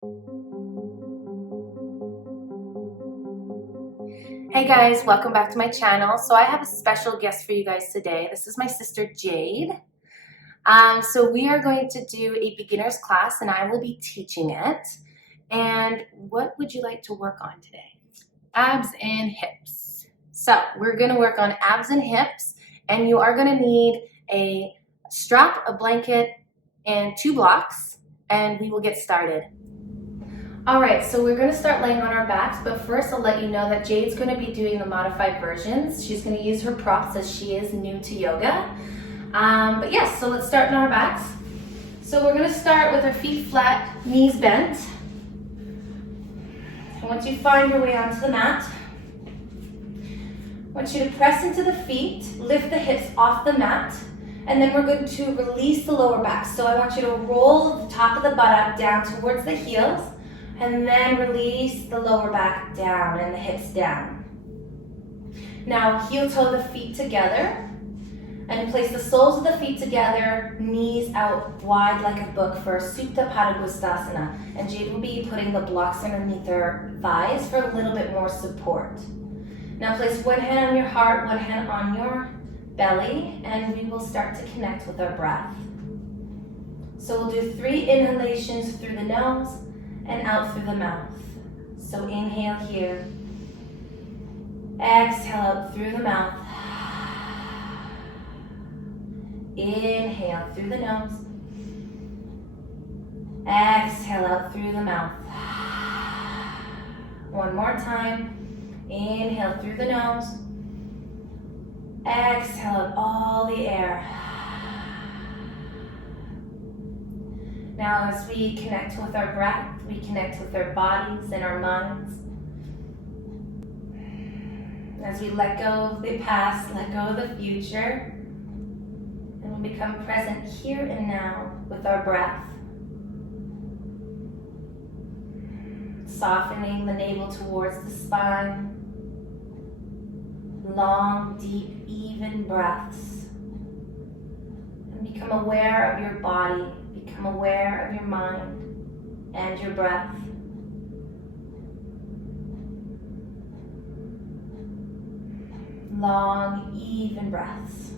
Hey guys, welcome back to my channel. So I have a special guest for you guys today. This is my sister Jade. So we are going to do a beginner's class and I will be teaching it. And what would you like to work on today? Abs and hips. So we're going to work on abs and hips, and you are going to need a strap, a blanket, and 2 blocks, and we will get started. All right, so we're going to start laying on our backs, but first I'll let you know that Jade's going to be doing the modified versions. She's going to use her props as she is new to yoga. But yes, so let's start on our backs. So we're going to start with our feet flat, knees bent. And once you find your way onto the mat, I want you to press into the feet, lift the hips off the mat, and then we're going to release the lower back. So I want you to roll the top of the buttock down towards the heels, and then release the lower back down and the hips down. Now heel toe the feet together and place the soles of the feet together, knees out wide like a book for Supta Padangusthasana. And Jade will be putting the blocks underneath her thighs for a little bit more support. Now place one hand on your heart, one hand on your belly, and we will start to connect with our breath. So we'll do 3 inhalations through the nose and out through the mouth. So inhale here. Exhale out through the mouth. Inhale through the nose. Exhale out through the mouth. One more time. Inhale through the nose. Exhale out all the air. Now as we connect with our breath, we connect with our bodies and our minds. As we let go of the past, let go of the future, and we become present here and now with our breath. Softening the navel towards the spine. Long, deep, even breaths. And become aware of your body. Become aware of your mind and your breath. Long, even breaths.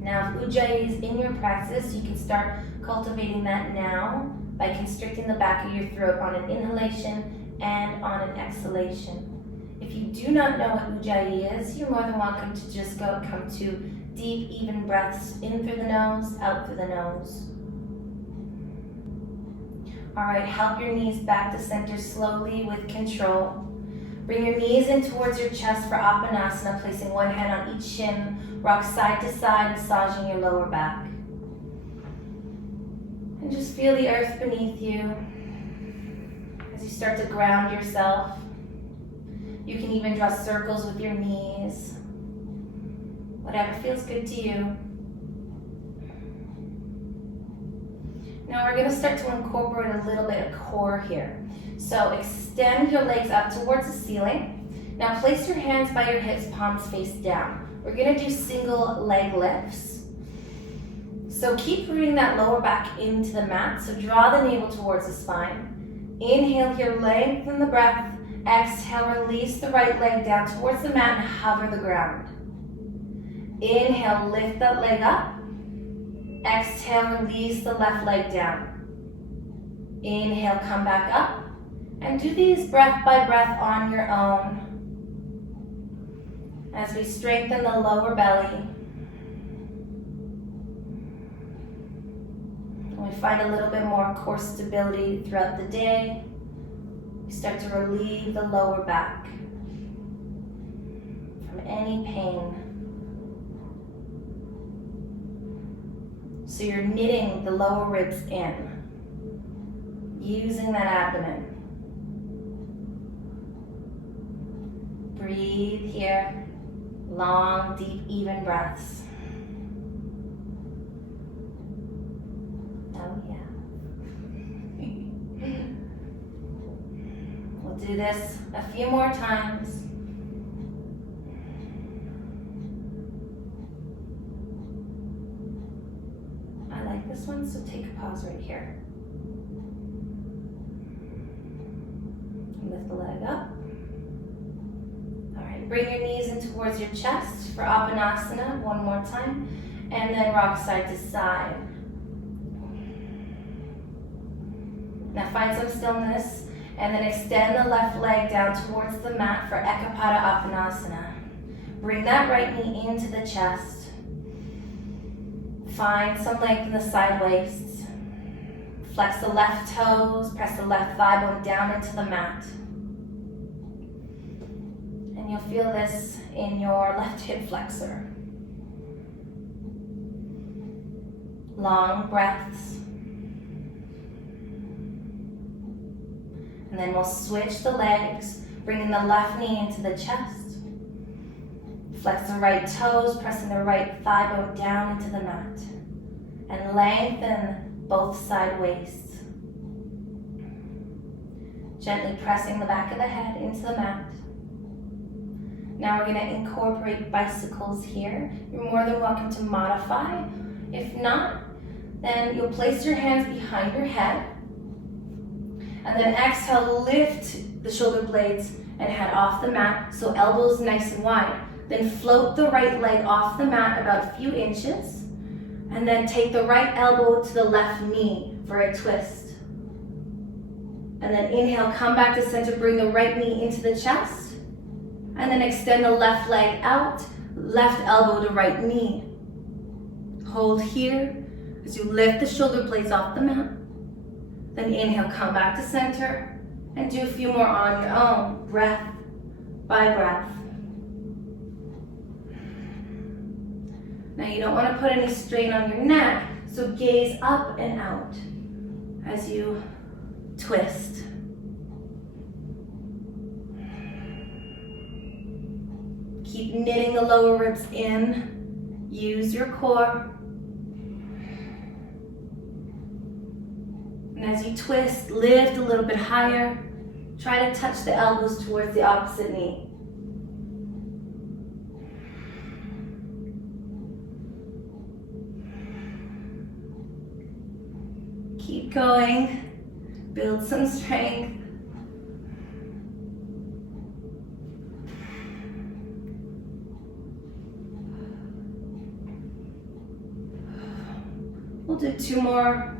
Now, if Ujjayi is in your practice, you can start cultivating that now by constricting the back of your throat on an inhalation and on an exhalation. If you do not know what Ujjayi is, you're more than welcome to just come to deep, even breaths in through the nose, out through the nose. All right, help your knees back to center slowly with control. Bring your knees in towards your chest for Appanasana, placing one hand on each shin. Rock side to side, massaging your lower back. And just feel the earth beneath you as you start to ground yourself. You can even draw circles with your knees. Whatever feels good to you. Now we're going to start to incorporate a little bit of core here. So extend your legs up towards the ceiling. Now place your hands by your hips, palms face down. We're going to do single leg lifts. So keep rooting that lower back into the mat. So draw the navel towards the spine. Inhale here, lengthen the breath. Exhale, release the right leg down towards the mat and hover the ground. Inhale, lift that leg up. Exhale, release the left leg down. Inhale, come back up. And do these breath by breath on your own as we strengthen the lower belly. And we find a little bit more core stability throughout the day. We start to relieve the lower back from any pain. So you're knitting the lower ribs in, using that abdomen. Breathe here, long, deep, even breaths. Oh yeah. We'll do this a few more times. I like this one, so take a pause right here. lift the leg up. All right, bring your knees in towards your chest for Appanasana one more time, and then rock side to side. Now find some stillness, and then extend the left leg down towards the mat for Ekapada Appanasana. Bring that right knee into the chest. Find some length in the side waist. Flex the left toes, press the left thigh bone down into the mat. And you'll feel this in your left hip flexor. Long breaths. And then we'll switch the legs, bringing the left knee into the chest. Flex the right toes, pressing the right thigh bone down into the mat. And lengthen both side waists. Gently pressing the back of the head into the mat. Now we're going to incorporate bicycles here. You're more than welcome to modify. If not, then you'll place your hands behind your head. And then exhale, lift the shoulder blades and head off the mat, so elbows nice and wide. Then float the right leg off the mat about a few inches. And then take the right elbow to the left knee for a twist. And then inhale, come back to center, bring the right knee into the chest. And then extend the left leg out, left elbow to right knee. Hold here as you lift the shoulder blades off the mat. Then inhale, come back to center, and do a few more on your own, breath by breath. Now you don't want to put any strain on your neck, so gaze up and out as you twist. Keep knitting the lower ribs in, use your core. And as you twist, lift a little bit higher. Try to touch the elbows towards the opposite knee. Keep going. Build some strength. We'll do 2 more.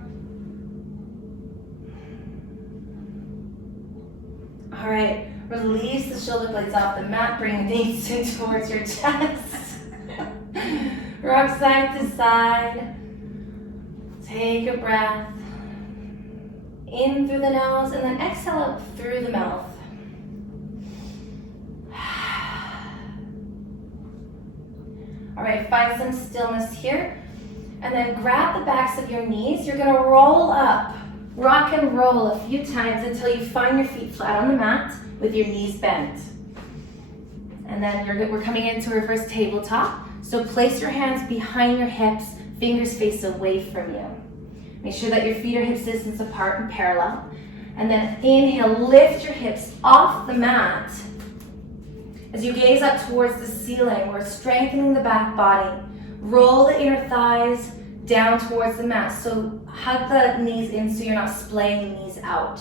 All right, release the shoulder blades off the mat, bring the knees in towards your chest. Rock side to side. Take a breath. In through the nose and then exhale out through the mouth. All right, find some stillness here. And then grab the backs of your knees. You're gonna roll up. Rock and roll a few times until you find your feet flat on the mat with your knees bent. And then we're coming into reverse tabletop. So place your hands behind your hips, fingers face away from you. Make sure that your feet are hip distance apart and parallel. And then inhale, lift your hips off the mat. As you gaze up towards the ceiling, we're strengthening the back body. Roll the inner thighs down towards the mat. So hug the knees in so you're not splaying the knees out.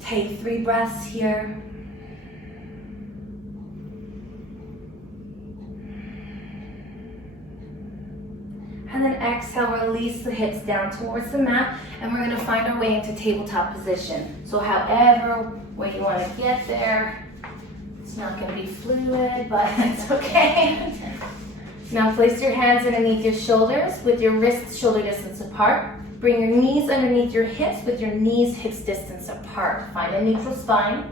Take 3 breaths here. And then exhale, release the hips down towards the mat, and we're gonna find our way into tabletop position. So however way you wanna get there, it's not gonna be fluid, but it's okay. Now place your hands underneath your shoulders with your wrists shoulder distance apart. Bring your knees underneath your hips with your knees hips distance apart. Find a neutral spine.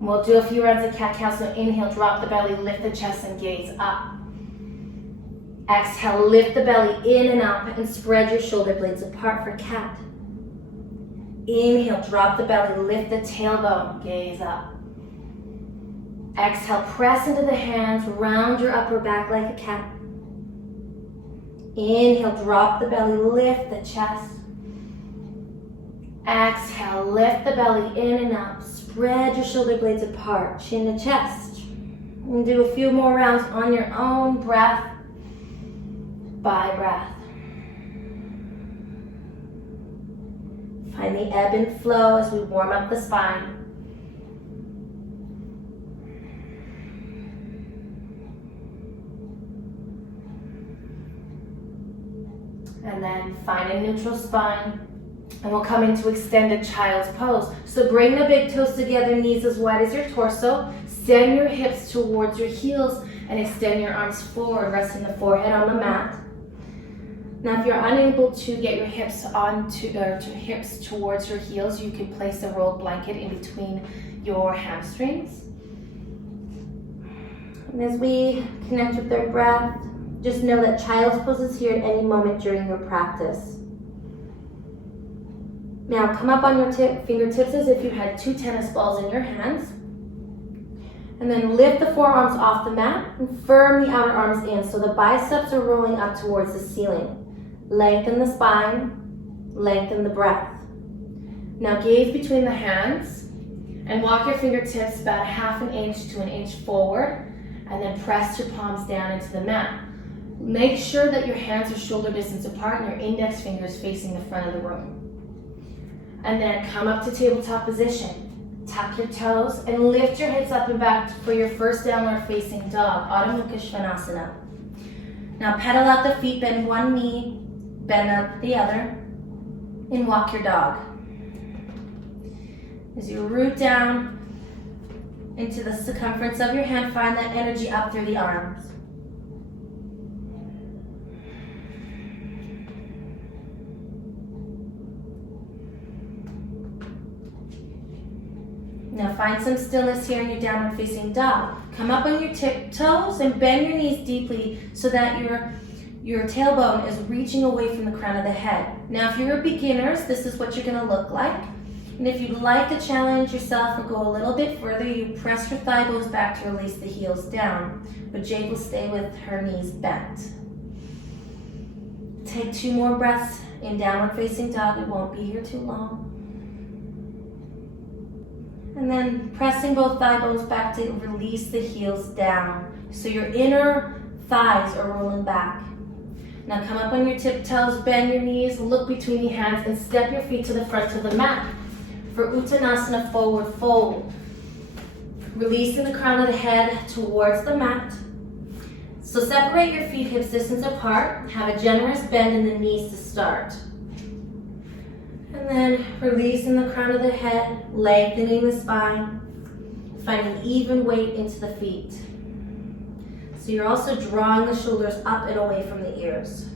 We'll do a few rounds of cat-cow, so inhale, drop the belly, lift the chest and gaze up. Exhale, lift the belly in and up and spread your shoulder blades apart for cat. Inhale, drop the belly, lift the tailbone, gaze up. Exhale, press into the hands, round your upper back like a cat. Inhale, drop the belly, lift the chest. Exhale, lift the belly in and up, spread your shoulder blades apart, chin to chest. And do a few more rounds on your own, breath by breath. Find the ebb and flow as we warm up the spine. And then find a neutral spine. And we'll come into extended child's pose. So bring the big toes together, knees as wide as your torso. Send your hips towards your heels and extend your arms forward, resting the forehead on the mat. Now if you're unable to get your hips hips towards your heels, you can place a rolled blanket in between your hamstrings. And as we connect with our breath, just know that child's pose is here at any moment during your practice. Now come up on your fingertips as if you had 2 tennis balls in your hands. And then lift the forearms off the mat and firm the outer arms in so the biceps are rolling up towards the ceiling. Lengthen the spine, lengthen the breath. Now gaze between the hands and walk your fingertips about 1/2 inch to 1 inch forward, and then press your palms down into the mat. Make sure that your hands are shoulder distance apart and your index fingers facing the front of the room. And then come up to tabletop position. Tuck your toes and lift your hips up and back for your first downward facing dog, Adho Mukha Svanasana. Now pedal out the feet, bend one knee, bend up the other, and walk your dog. As you root down into the circumference of your hand, find that energy up through the arms. Now find some stillness here in your downward facing dog. Come up on your tiptoes and bend your knees deeply so that your tailbone is reaching away from the crown of the head. Now if you're beginners, this is what you're going to look like. And if you'd like to challenge yourself or go a little bit further, you press your thigh bones back to release the heels down. But Jade will stay with her knees bent. Take 2 more breaths in downward facing dog. We won't be here too long. And then pressing both thigh bones back to release the heels down. So your inner thighs are rolling back. Now come up on your tiptoes, bend your knees, look between your hands, and step your feet to the front of the mat. For Uttanasana, forward fold. Releasing the crown of the head towards the mat. So separate your feet hips distance apart. Have a generous bend in the knees to start. And then releasing the crown of the head, lengthening the spine, finding even weight into the feet. So you're also drawing the shoulders up and away from the ears.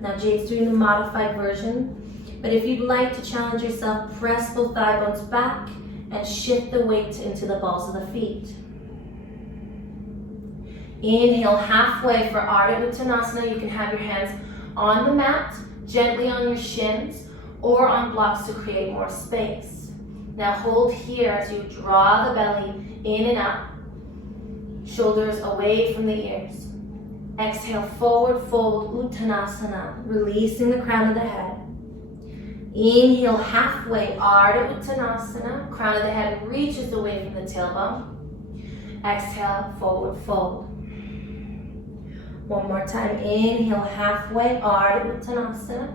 Now Jade's doing the modified version, but if you'd like to challenge yourself, press both thigh bones back and shift the weight into the balls of the feet. Inhale halfway for Ardha Uttanasana. You can have your hands on the mat, gently on your shins, or on blocks to create more space. Now hold here as you draw the belly in and up, shoulders away from the ears. Exhale, forward fold, Uttanasana, releasing the crown of the head. Inhale halfway, Ardha Uttanasana, crown of the head reaches away from the tailbone. Exhale, forward fold. One more time, inhale halfway, Ardha Uttanasana.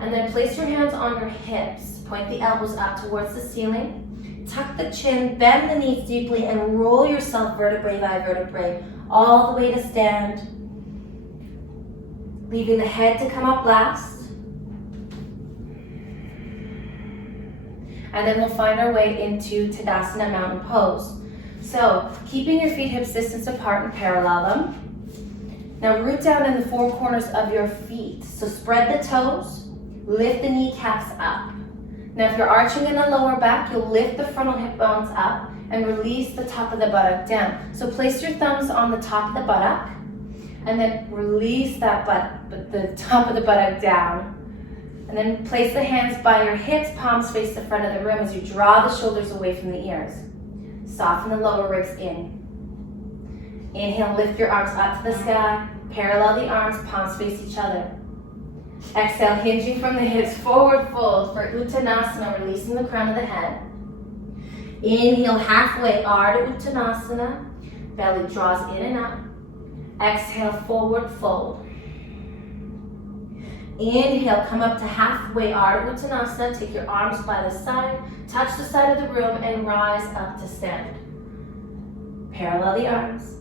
And then place your hands on your hips. Point the elbows up towards the ceiling. Tuck the chin, bend the knees deeply, and roll yourself vertebrae by vertebrae all the way to stand. Leaving the head to come up last. And then we'll find our way into Tadasana Mountain Pose. So, keeping your feet hips distance apart and parallel them. Now root down in the 4 corners of your feet. So spread the toes, lift the kneecaps up. Now if you're arching in the lower back, you'll lift the frontal hip bones up and release the top of the buttock down. So place your thumbs on the top of the buttock and then release the top of the buttock down. And then place the hands by your hips, palms face the front of the room as you draw the shoulders away from the ears. Soften the lower ribs in. Inhale, lift your arms up to the sky. Parallel the arms, palms face each other. Exhale, hinging from the hips, forward fold for Uttanasana, releasing the crown of the head. Inhale, halfway, Ardha Uttanasana. Belly draws in and up. Exhale, forward fold. Inhale, come up to halfway Ardha Uttanasana. Take your arms by the side, touch the side of the room, and rise up to stand. Parallel the arms.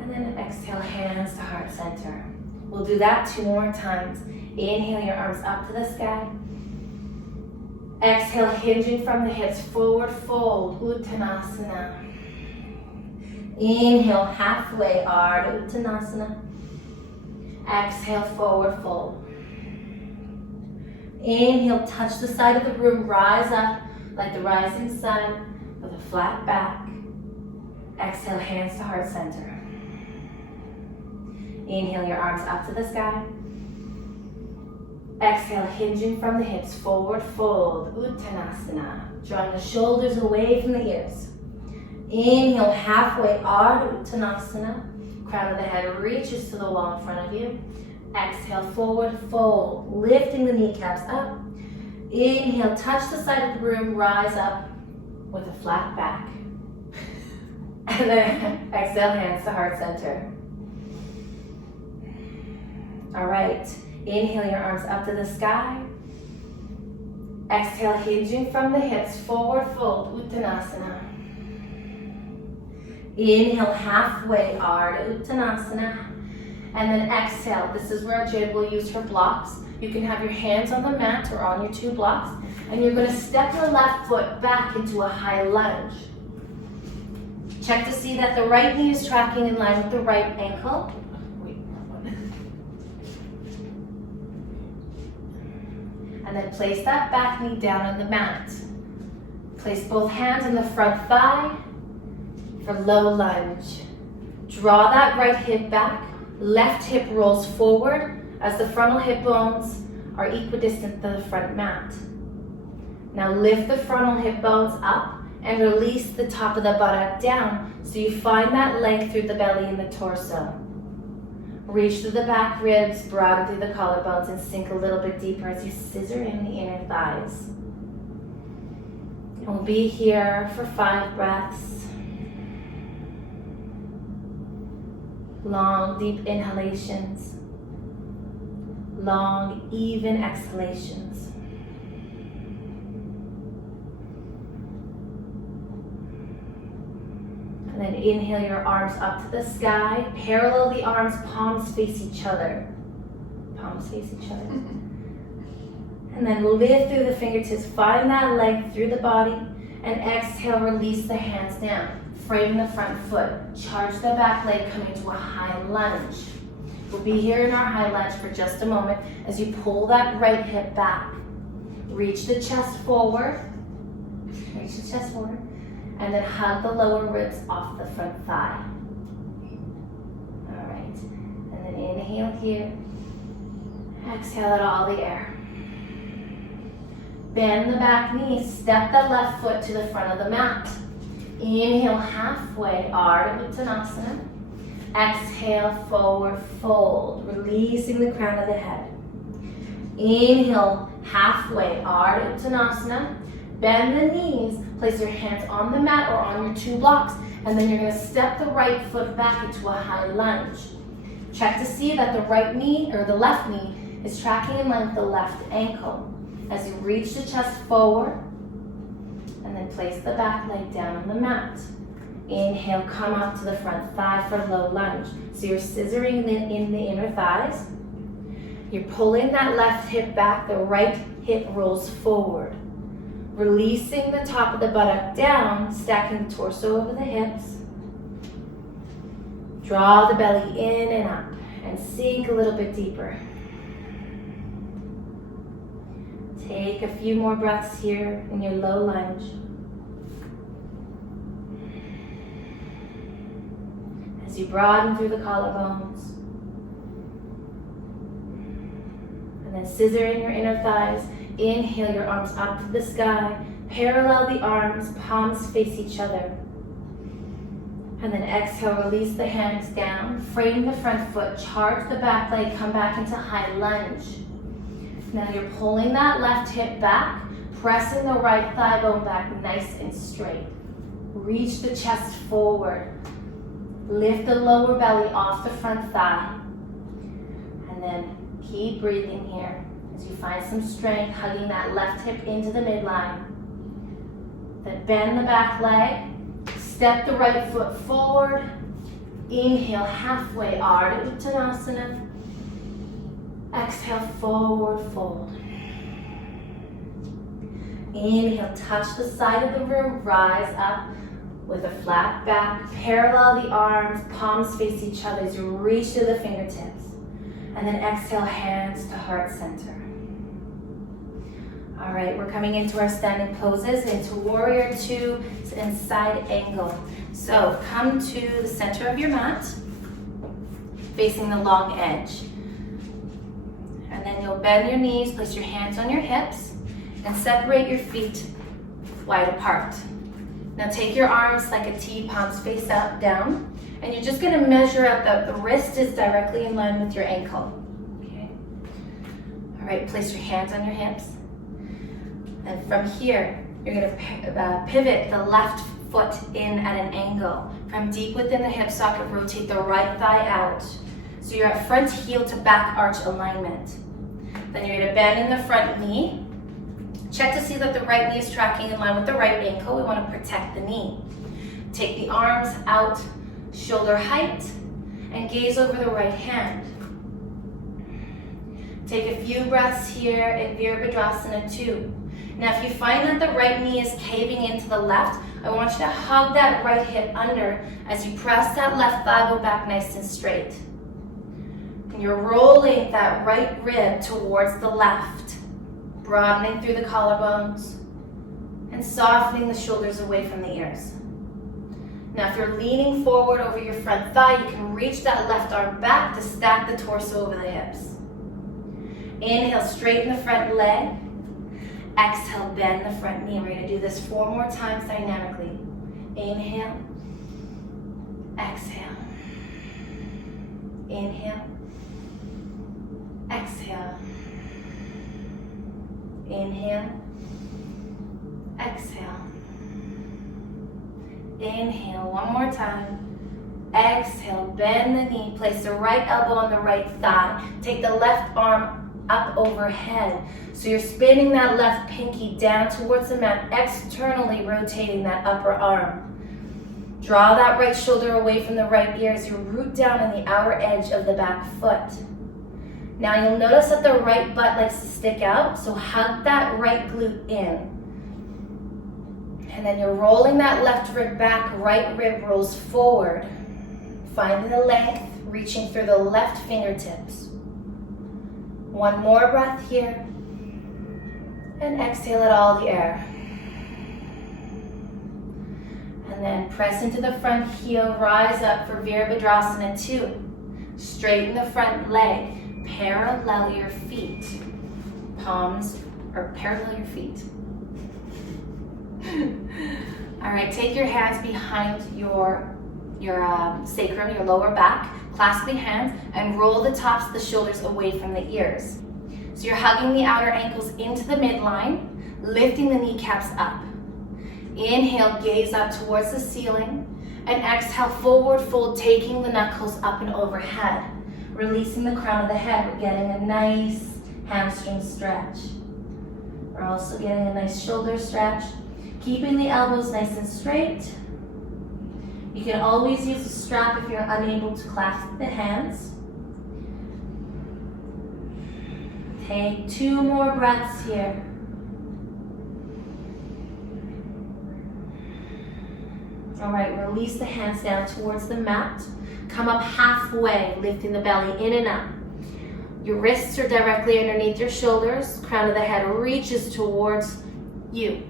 And then exhale, hands to heart center. We'll do that 2 more times. Inhale, your arms up to the sky. Exhale, hinging from the hips, forward fold, Uttanasana. Inhale, halfway, Ardha Uttanasana. Exhale, forward fold. Inhale, touch the side of the room, rise up like the rising sun with a flat back. Exhale, hands to heart center. Inhale, your arms up to the sky. Exhale, hinging from the hips, forward fold, Uttanasana. Drawing the shoulders away from the ears. Inhale, halfway, Ardha Uttanasana. Crown of the head reaches to the wall in front of you. Exhale, forward fold, lifting the kneecaps up. Inhale, touch the side of the room, rise up with a flat back. And then exhale, hands to heart center. All right, inhale, your arms up to the sky. Exhale, hinging from the hips, forward fold, Uttanasana. Inhale, halfway, Ardha Uttanasana. And then exhale, this is where Jade will use her blocks. You can have your hands on the mat or on your 2 blocks. And you're gonna step your left foot back into a high lunge. Check to see that the right knee is tracking in line with the right ankle. And then place that back knee down on the mat. Place both hands on the front thigh for low lunge. Draw that right hip back. Left hip rolls forward as the frontal hip bones are equidistant to the front mat. Now lift the frontal hip bones up and release the top of the buttock down so you find that length through the belly and the torso. Reach through the back ribs, broaden through the collarbones, and sink a little bit deeper as you scissor in the inner thighs. And we'll be here for 5 breaths. Long, deep inhalations. Long, even exhalations. And then inhale your arms up to the sky. Parallel the arms, palms face each other. Palms face each other. And then lift through the fingertips. Find that length through the body. And exhale, release the hands down. Frame the front foot. Charge the back leg, coming to a high lunge. We'll be here in our high lunge for just a moment as you pull that right hip back. Reach the chest forward. Reach the chest forward. And then hug the lower ribs off the front thigh. All right. And then inhale here. Exhale out all the air. Bend the back knee. Step the left foot to the front of the mat. Inhale halfway, Ardha Uttanasana. Exhale, forward fold, releasing the crown of the head. Inhale, halfway, Ardha Uttanasana. Bend the knees, place your hands on the mat or on your 2 blocks, and then you're gonna step the right foot back into a high lunge. Check to see that the right knee, or the left knee, is tracking in line with the left ankle. As you reach the chest forward, and then place the back leg down on the mat. Inhale, come up to the front thigh for low lunge. So you're scissoring in the inner thighs. You're pulling that left hip back, the right hip rolls forward. Releasing the top of the buttock down, stacking the torso over the hips. Draw the belly in and up, and sink a little bit deeper. Take a few more breaths here in your low lunge. As you broaden through the collarbones. And then scissor in your inner thighs. Inhale your arms up to the sky. Parallel the arms, palms face each other. And then exhale, release the hands down. Frame the front foot, charge the back leg, come back into high lunge. Now you're pulling that left hip back, pressing the right thigh bone back nice and straight. Reach the chest forward. Lift the lower belly off the front thigh. And then Keep breathing here as you find some strength, hugging that left hip into the midline. Then bend the back leg, step the right foot forward. Inhale, halfway, Ardha Uttanasana. Exhale, forward fold. Inhale, touch the side of the room, rise up with a flat back. Parallel the arms, palms face each other as you reach to the fingertips. And then exhale, hands to heart center. All right, we're coming into our standing poses, into warrior two and side angle. So come to the center of your mat, facing the long edge. And then you'll bend your knees, place your hands on your hips, and separate your feet wide apart. Now take your arms like a T, palms face up, down, and you're just gonna measure out that the wrist is directly in line with your ankle. Okay. All right, place your hands on your hips. And from here, you're gonna pivot the left foot in at an angle. From deep within the hip socket, rotate the right thigh out. So you're at front heel to back arch alignment. Then you're gonna bend in the front knee. Check to see that the right knee is tracking in line with the right ankle. We wanna protect the knee. Take the arms out, shoulder height, and gaze over the right hand. Take a few breaths here in Virabhadrasana 2. Now if you find that the right knee is caving into the left, I want you to hug that right hip under as you press that left thigh bone back nice and straight. And you're rolling that right rib towards the left, broadening through the collarbones and softening the shoulders away from the ears. Now if you're leaning forward over your front thigh, you can reach that left arm back to stack the torso over the hips. Inhale, straighten the front leg. Exhale, bend the front knee. We're going to do this 4 more times dynamically. Inhale. Exhale. Inhale. Exhale. Inhale. Exhale. Inhale, 1 more time. Exhale, bend the knee. Place the right elbow on the right thigh. Take the left arm up overhead. So you're spinning that left pinky down towards the mat, externally rotating that upper arm. Draw that right shoulder away from the right ear as you root down on the outer edge of the back foot. Now you'll notice that the right butt likes to stick out, so hug that right glute in. And then you're rolling that left rib back, right rib rolls forward. Finding the length, reaching through the left fingertips. 1 more breath here. And exhale out all the air. And then press into the front heel, rise up for Virabhadrasana 2. Straighten the front leg, parallel your feet. Palms, or parallel your feet. All right, take your hands behind your sacrum, your lower back. Clasp the hands and roll the tops of the shoulders away from the ears. So you're hugging the outer ankles into the midline, lifting the kneecaps up. Inhale, gaze up towards the ceiling, and exhale, forward fold, taking the knuckles up and overhead. Releasing the crown of the head, we're getting a nice hamstring stretch. We're also getting a nice shoulder stretch. Keeping the elbows nice and straight. You can always use a strap if you're unable to clasp the hands. Take 2 more breaths here. All right, release the hands down towards the mat. Come up halfway, lifting the belly in and up. Your wrists are directly underneath your shoulders. Crown of the head reaches towards you.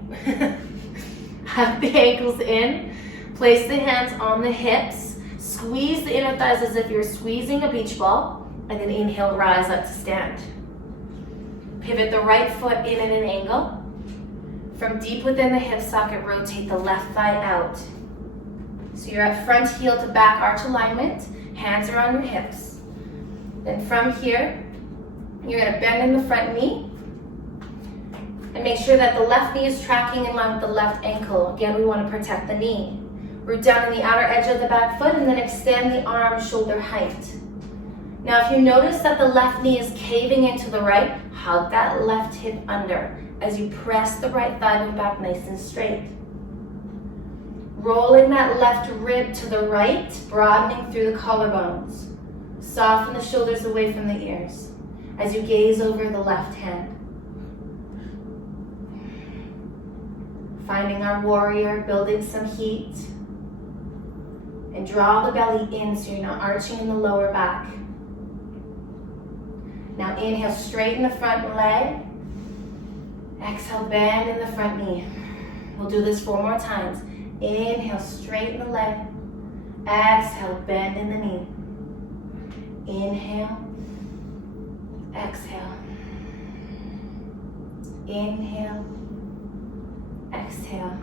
Hug the ankles in. Place the hands on the hips. Squeeze the inner thighs as if you're squeezing a beach ball. And then inhale, rise up to stand. Pivot the right foot in at an angle. From deep within the hip socket, rotate the left thigh out. So you're at front heel to back arch alignment. Hands are on your hips. Then from here, you're going to bend in the front knee. And make sure that the left knee is tracking in line with the left ankle. Again, we want to protect the knee. Root down on the outer edge of the back foot and then extend the arm shoulder height. Now, if you notice that the left knee is caving into the right, hug that left hip under as you press the right thigh bone back nice and straight. Rolling that left rib to the right, broadening through the collarbones. Soften the shoulders away from the ears as you gaze over the left hand. Finding our warrior, building some heat. And draw the belly in so you're not arching in the lower back. Now inhale, straighten the front leg. Exhale, bend in the front knee. We'll do this 4 more times. Inhale, straighten the leg. Exhale, bend in the knee. Inhale. Exhale. Inhale. Exhale.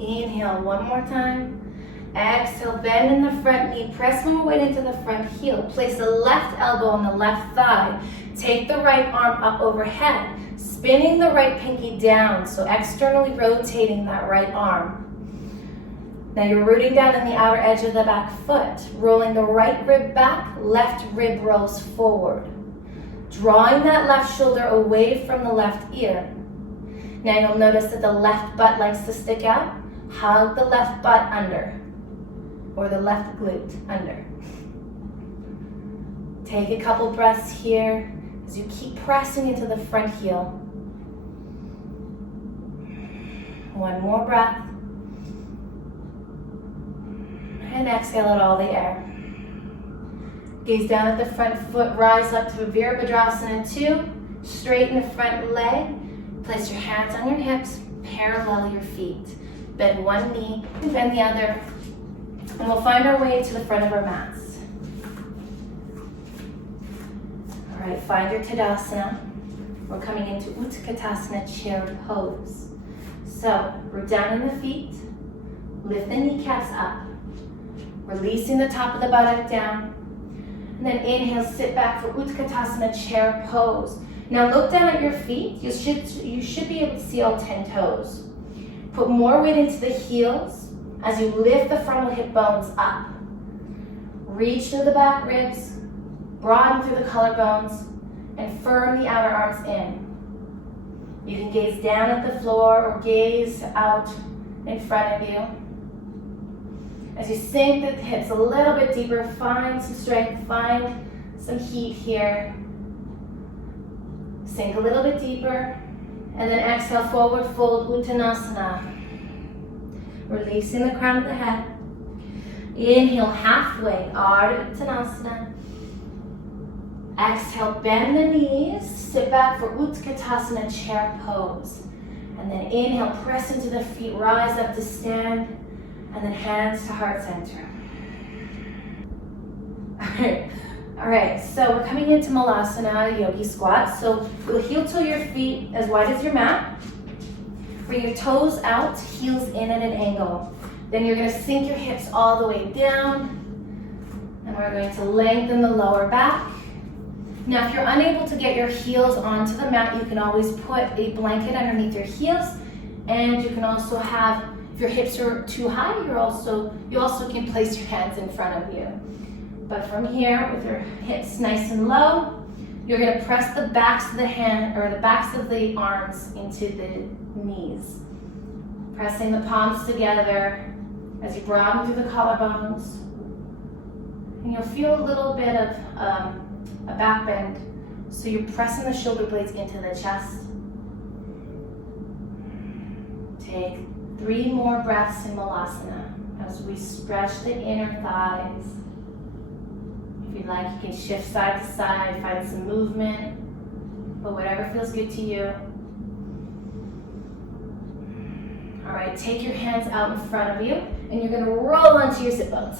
Inhale, 1 more time. Exhale, bend in the front knee. Press more weight into the front heel. Place the left elbow on the left thigh. Take the right arm up overhead, spinning the right pinky down, so externally rotating that right arm. Now you're rooting down in the outer edge of the back foot, rolling the right rib back, left rib rolls forward. Drawing that left shoulder away from the left ear. Now you'll notice that the left butt likes to stick out. Hug the left butt under, or the left glute under. Take a couple breaths here as you keep pressing into the front heel. 1 more breath. And exhale out all the air. Gaze down at the front foot, rise up to Virabhadrasana 2. Straighten the front leg. Place your hands on your hips, parallel your feet. Bend one knee and bend the other. And we'll find our way to the front of our mats. All right, find your Tadasana. We're coming into Utkatasana chair pose. So we're down in the feet. Lift the kneecaps up. Releasing the top of the buttock down. And then inhale, sit back for Utkatasana chair pose. Now look down at your feet. You should be able to see all 10 toes. Put more weight into the heels as you lift the frontal hip bones up. Reach through the back ribs, broaden through the collarbones, and firm the outer arms in. You can gaze down at the floor or gaze out in front of you. As you sink the hips a little bit deeper, find some strength, find some heat here. Sink a little bit deeper, and then exhale, forward fold, Uttanasana. Releasing the crown of the head. Inhale, halfway, Ardha Uttanasana. Exhale, bend the knees, sit back for Utkatasana chair pose. And then inhale, press into the feet, rise up to stand, and then hands to heart center. All right, so we're coming into Malasana, yogi squat. So we'll heel toe your feet as wide as your mat. Bring your toes out, heels in at an angle. Then you're gonna sink your hips all the way down. And we're going to lengthen the lower back. Now, if you're unable to get your heels onto the mat, you can always put a blanket underneath your heels. And you can also have, if your hips are too high, you also can place your hands in front of you. But from here, with your hips nice and low, you're gonna press the backs of the hand, or the backs of the arms into the knees. Pressing the palms together as you broaden through the collarbones. And you'll feel a little bit of a back bend. So you're pressing the shoulder blades into the chest. Take 3 more breaths in Malasana as we stretch the inner thighs. If you'd like, you can shift side to side, find some movement, but whatever feels good to you. All right, take your hands out in front of you, and you're gonna roll onto your sit bones.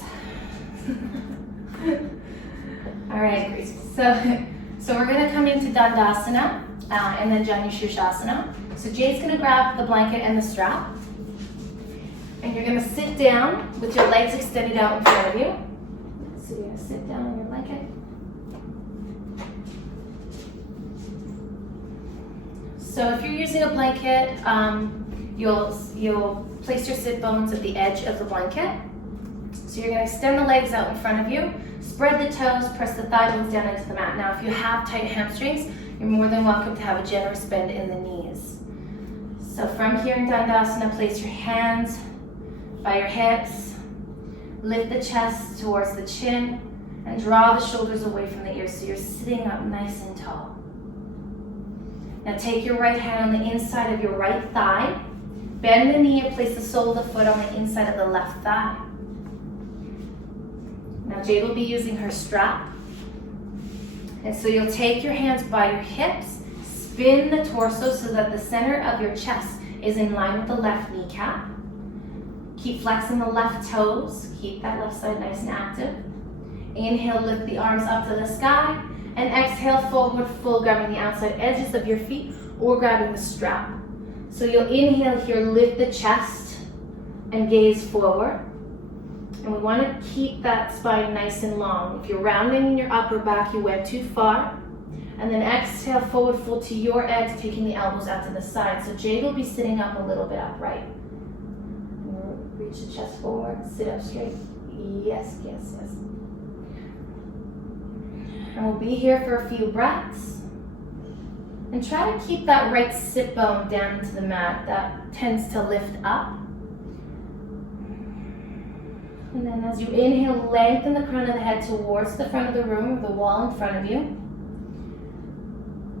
All right, so we're gonna come into Dandasana, and then Janu Shirshasana. So Jade's gonna grab the blanket and the strap, and you're gonna sit down with your legs extended out in front of you. So you're gonna sit down on your blanket. So if you're using a blanket, you'll place your sit bones at the edge of the blanket. So you're gonna extend the legs out in front of you. Spread the toes, press the thigh bones down into the mat. Now, if you have tight hamstrings, you're more than welcome to have a generous bend in the knees. So from here in Dandasana, place your hands by your hips, lift the chest towards the chin, and draw the shoulders away from the ears so you're sitting up nice and tall. Now take your right hand on the inside of your right thigh, bend the knee and place the sole of the foot on the inside of the left thigh. Now Jade will be using her strap. And so you'll take your hands by your hips, spin the torso so that the center of your chest is in line with the left kneecap. Keep flexing the left toes, keep that left side nice and active. Inhale, lift the arms up to the sky, and exhale, forward fold, grabbing the outside edges of your feet or grabbing the strap. So you'll inhale here, lift the chest and gaze forward. And we want to keep that spine nice and long. If you're rounding in your upper back, you went too far. And then exhale, forward fold to your edge, taking the elbows out to the side. So Jade will be sitting up a little bit upright. Reach the chest forward, sit up straight. Yes, yes, yes. And we'll be here for a few breaths. And try to keep that right sit bone down into the mat. That tends to lift up. And then as you inhale, lengthen the crown of the head towards the front of the room, or the wall in front of you.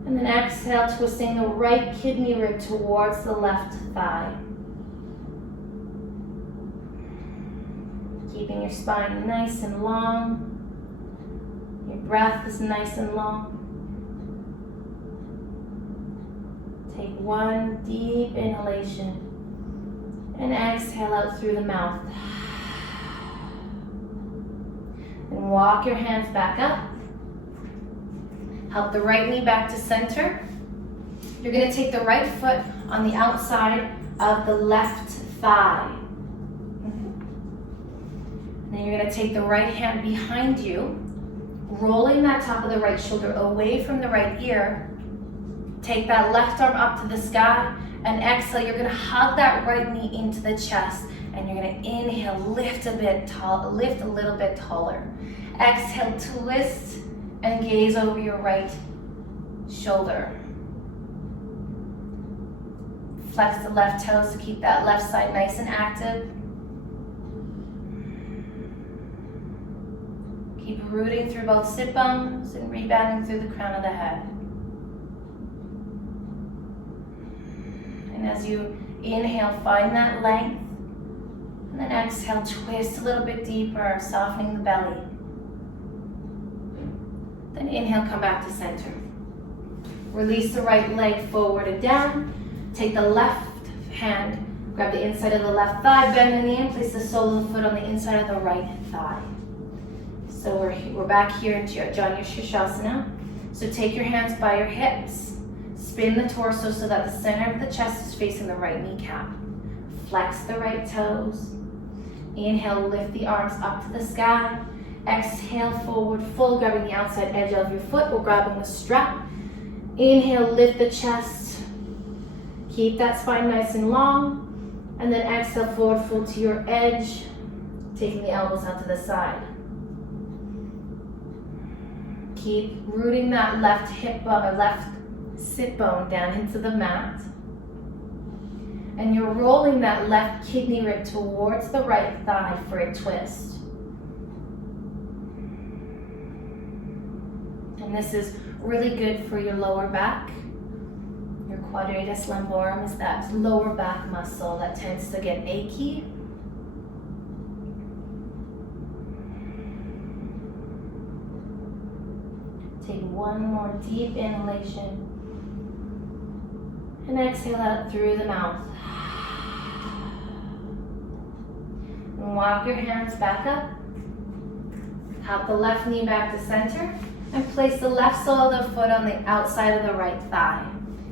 And then exhale, twisting the right kidney rib towards the left thigh. Keeping your spine nice and long. Your breath is nice and long. Take one deep inhalation and exhale out through the mouth. And walk your hands back up. Help the right knee back to center. You're going to take the right foot on the outside of the left thigh. Then you're going to take the right hand behind you, rolling that top of the right shoulder away from the right ear. Take that left arm up to the sky and exhale. You're going to hug that right knee into the chest and you're going to inhale, lift a little bit taller. Exhale, twist and gaze over your right shoulder. Flex the left toes to keep that left side nice and active. Keep rooting through both sit bones and rebounding through the crown of the head. And as you inhale, find that length. And then exhale, twist a little bit deeper, softening the belly. Then inhale, come back to center. Release the right leg forward and down. Take the left hand, grab the inside of the left thigh, bend the knee, and place the sole of the foot on the inside of the right thigh. So we're back here into Janu Shirshasana. So take your hands by your hips. Spin the torso so that the center of the chest is facing the right kneecap. Flex the right toes. Inhale, lift the arms up to the sky. Exhale, forward fold, grabbing the outside edge of your foot or grabbing the strap. Inhale, lift the chest. Keep that spine nice and long. And then exhale, forward fold to your edge, taking the elbows out to the side. Keep rooting that left hip bone or left sit bone down into the mat. And you're rolling that left kidney rib towards the right thigh for a twist. And this is really good for your lower back. Your quadratus lumborum is that lower back muscle that tends to get achy. Take one more deep inhalation. And exhale out through the mouth. And walk your hands back up. Hop the left knee back to center. And place the left sole of the foot on the outside of the right thigh.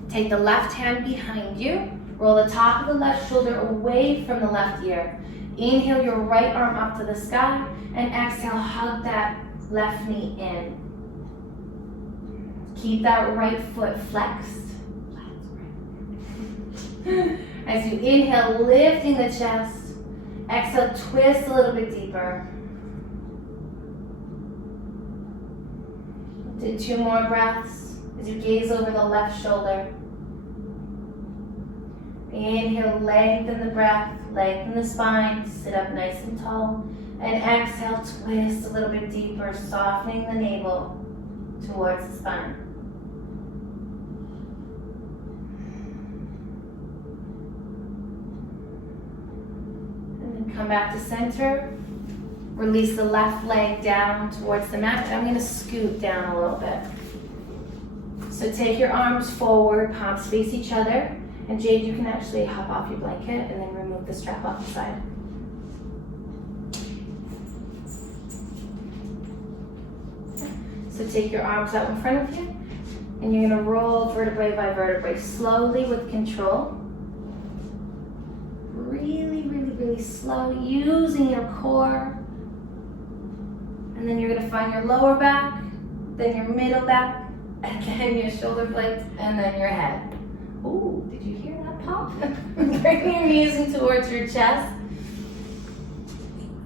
Take the left hand behind you. Roll the top of the left shoulder away from the left ear. Inhale your right arm up to the sky. And exhale, hug that left knee in. Keep that right foot flexed. As you inhale, lifting the chest. Exhale, twist a little bit deeper. Do 2 more breaths as you gaze over the left shoulder. Inhale, lengthen the breath, lengthen the spine, sit up nice and tall. And exhale, twist a little bit deeper, softening the navel towards the spine. And then come back to center. Release the left leg down towards the mat. And I'm going to scoot down a little bit. So take your arms forward, palms face each other. And Jade, you can actually hop off your blanket and then remove the strap off the side. So take your arms out in front of you, and you're gonna roll vertebrae by vertebrae, slowly with control. Really, really, really slow, using your core. And then you're gonna find your lower back, then your middle back, and then your shoulder blades, and then your head. Ooh, did you hear that pop? Bring your knees in towards your chest.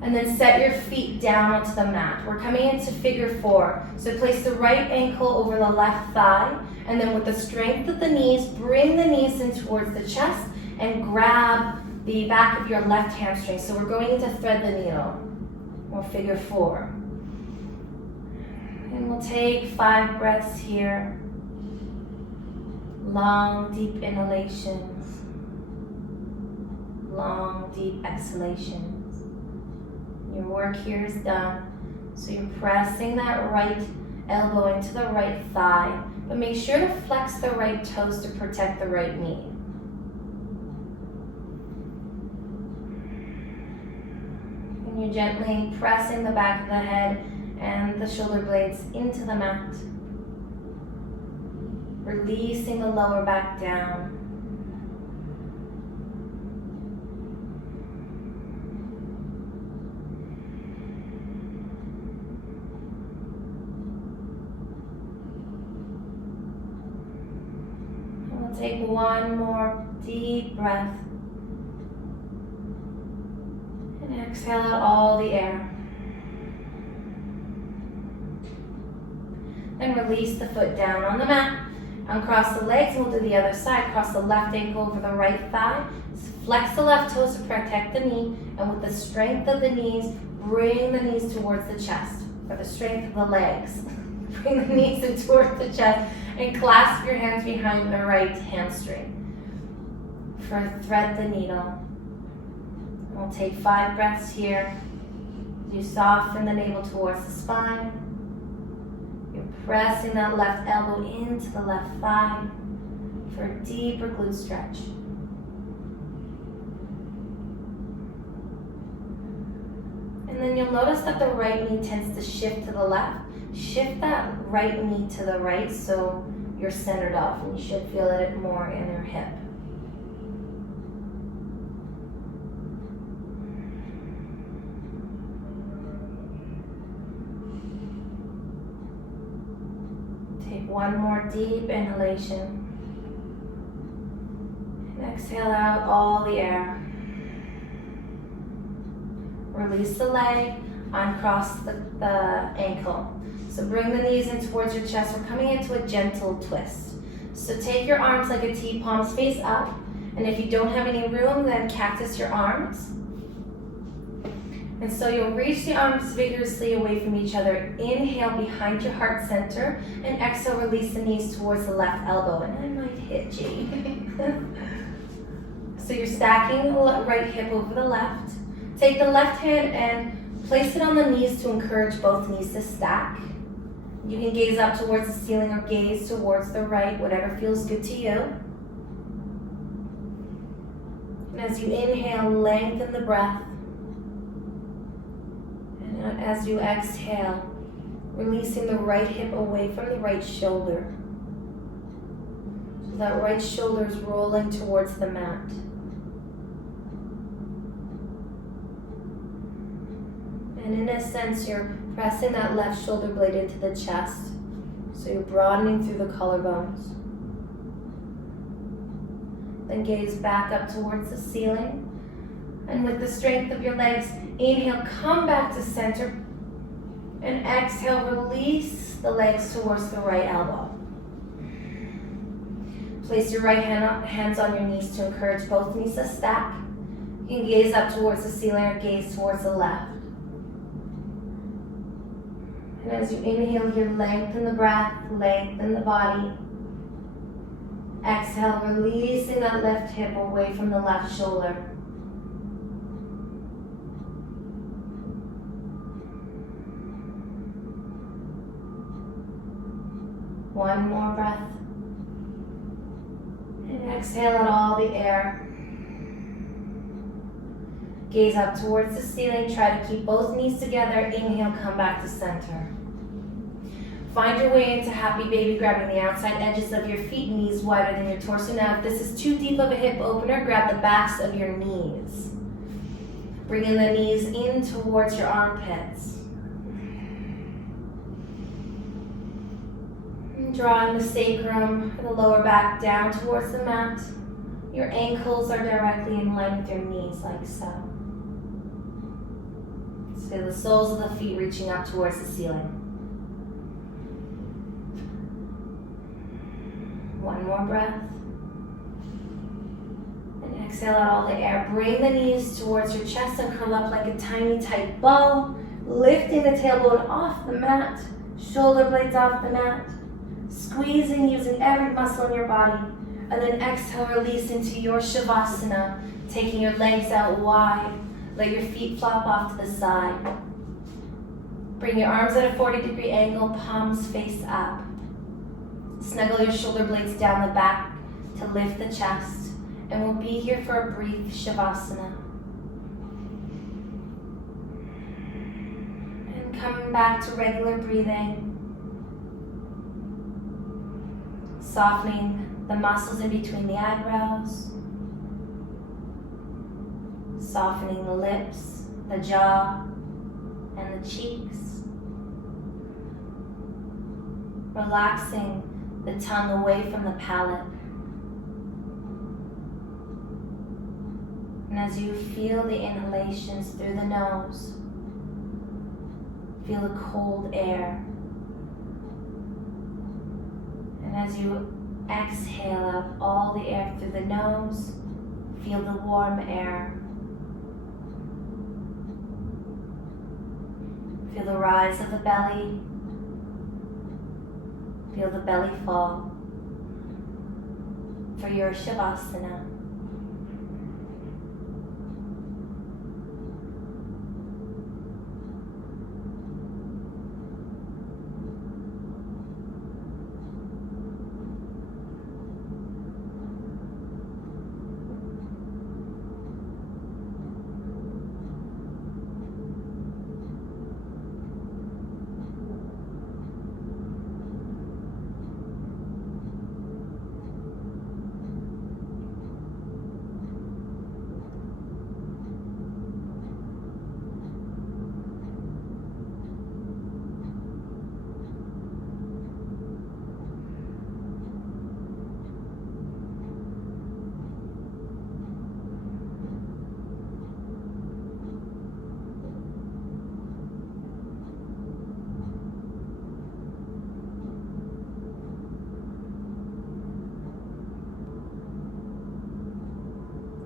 And then set your feet down onto the mat. We're coming into figure 4. So place the right ankle over the left thigh, and then with the strength of the knees, bring the knees in towards the chest and grab the back of your left hamstring. So we're going into thread the needle, or figure 4. And we'll take 5 breaths here. Long, deep inhalations. Long, deep exhalations. Your work here is done. So you're pressing that right elbow into the right thigh, but make sure to flex the right toes to protect the right knee. And you're gently pressing the back of the head and the shoulder blades into the mat. Releasing the lower back down. Take one more deep breath. And exhale out all the air. Then release the foot down on the mat. Uncross the legs, and we'll do the other side. Cross the left ankle over the right thigh. Flex the left toes to protect the knee. And with the strength of the knees, bring the knees towards the chest. For the strength of the legs. Bring the knees in towards the chest. And clasp your hands behind the right hamstring. For thread the needle. We'll take 5 breaths here. You soften the navel towards the spine. You're pressing that left elbow into the left thigh for a deeper glute stretch. And then you'll notice that the right knee tends to shift to the left. Shift that right knee to the right so you're centered off, and you should feel it more in your hip. Take one more deep inhalation. And exhale out all the air. Release the leg, uncross the ankle. So bring the knees in towards your chest. We're coming into a gentle twist. So take your arms like a T, palms face up. And if you don't have any room, then cactus your arms. And so you'll reach the arms vigorously away from each other. Inhale behind your heart center. And exhale, release the knees towards the left elbow. And I might hit Jade. So you're stacking the right hip over the left. Take the left hand and place it on the knees to encourage both knees to stack. You can gaze up towards the ceiling or gaze towards the right, whatever feels good to you. And as you inhale, lengthen the breath. And as you exhale, releasing the right hip away from the right shoulder. So that right shoulder is rolling towards the mat. And in a sense, you're pressing that left shoulder blade into the chest. So you're broadening through the collarbones. Then gaze back up towards the ceiling. And with the strength of your legs, inhale, come back to center. And exhale, release the legs towards the right elbow. Place your hands on your knees to encourage both knees to stack. You can gaze up towards the ceiling or gaze towards the left. And as you inhale here, lengthen the breath, lengthen the body. Exhale, releasing that left hip away from the left shoulder. One more breath. And exhale out all the air. Gaze up towards the ceiling. Try to keep both knees together. Inhale, come back to center. Find your way into happy baby, grabbing the outside edges of your feet, knees wider than your torso. Now, if this is too deep of a hip opener, grab the backs of your knees. Bringing the knees in towards your armpits. And drawing the sacrum, the lower back down towards the mat. Your ankles are directly in line with your knees, like so. Feel the soles of the feet reaching up towards the ceiling. One more breath. And exhale out all the air. Bring the knees towards your chest and curl up like a tiny tight ball. Lifting the tailbone off the mat. Shoulder blades off the mat. Squeezing using every muscle in your body. And then exhale, release into your Shavasana. Taking your legs out wide. Let your feet flop off to the side. Bring your arms at a 40-degree angle, palms face up. Snuggle your shoulder blades down the back to lift the chest. And we'll be here for a brief Shavasana. And coming back to regular breathing. Softening the muscles in between the eyebrows. Softening the lips, the jaw, and the cheeks. Relaxing the tongue away from the palate. And as you feel the inhalations through the nose, feel the cold air. And as you exhale out all the air through the nose, feel the warm air. Feel the rise of the belly. Feel the belly fall for your Shavasana.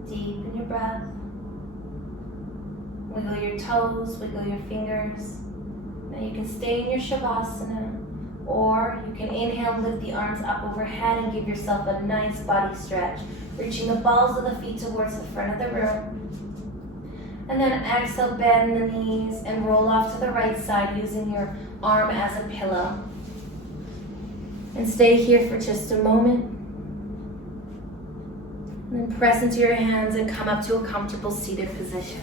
Deepen your breath. Wiggle your toes, wiggle your fingers. Now you can stay in your Shavasana, or you can inhale, lift the arms up overhead and give yourself a nice body stretch, reaching the balls of the feet towards the front of the room. And then exhale, bend the knees and roll off to the right side using your arm as a pillow. And stay here for just a moment. And then press into your hands and come up to a comfortable seated position.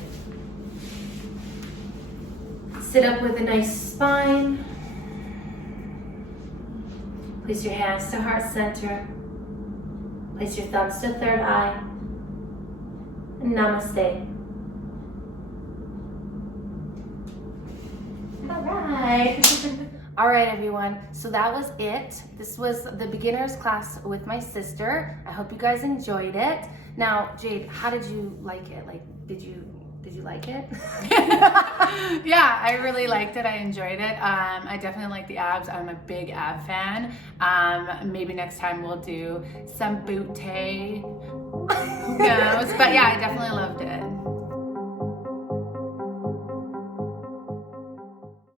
Sit up with a nice spine. Place your hands to heart center. Place your thumbs to third eye. And namaste. All right. All right, everyone. So that was it. This was the beginner's class with my sister. I hope you guys enjoyed it. Now, Jade, how did you like it? Like, did you Did you like it? Yeah, I really liked it. I enjoyed it. I definitely like the abs. I'm a big ab fan. Maybe next time we'll do some booty. Who knows? But yeah, I definitely loved it.